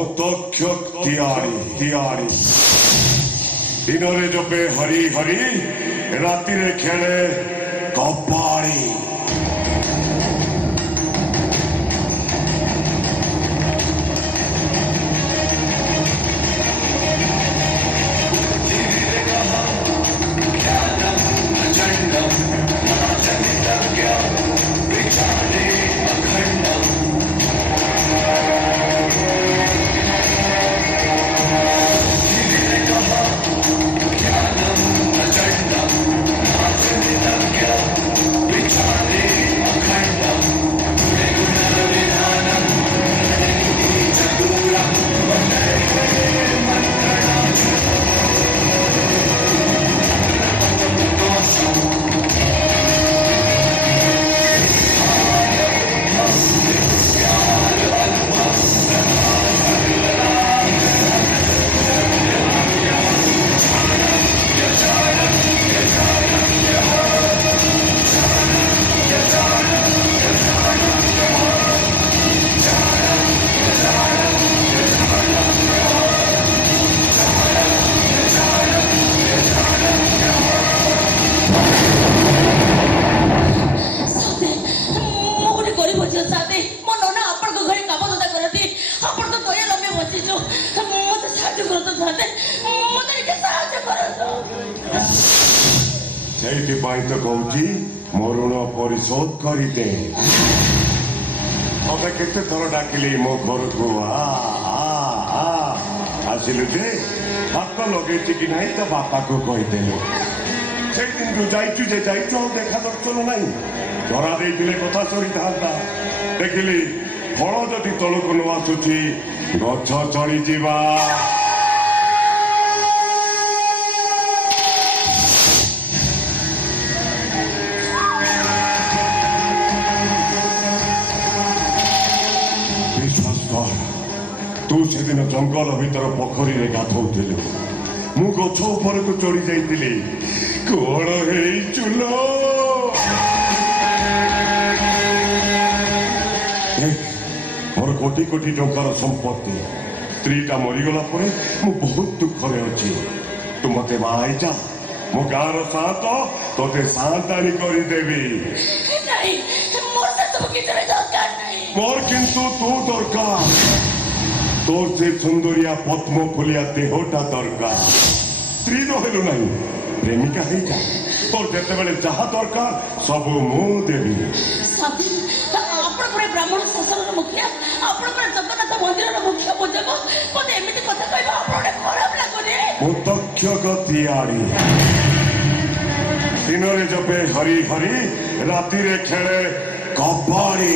मोतक्ष तियारी तियारी दिनरे जपे हरि हरि राति रे खेले कबाड़ी तो कहूँ मो ऋण परिशोध करदे मत केते थर डाकिली मो घर को आसिलु जे हाथ लगे कि ना तो बापा को कहीदेलु से दिन जाइचु जे जाइचु देखा दर्शन ना धरा दे कथा सरी था देखिली फल जदि तलक न आसुची गछ चढ़ी जा तू से दिन जंगल भीतर पोखरी रे गाधौथिलु मु गछ ऊपर को चढ़ी जाइतिली कोण हेई चुलो मोर कोटी कोटी टंकार संपत्ति स्त्रीटा मरीगला परे मु बहुत दुख रे अछि तू मते बाई जा मो गार सात तोते सांतानी करी देबी नहीं मोर से तो किछ दरकार नहीं मोर किंतु तू दरकार तोर से सुंदरिया पद्म फुलिया देहटा दरकार स्त्री रहिलु नहीं प्रेमिका है जा तोर जते बेले जहा दरकार सब मु देबी साथी आपण पुरे ब्राह्मण शासन रो मुखिया आपण पुरे जगन्नाथ मंदिर रो मुखिया पूजक कोते एमिति कथा कहबा आपण खराब लागोनी मुतक्ष गतियारी दिन रे जपे हरि हरि राति रे खेले कबाड़ी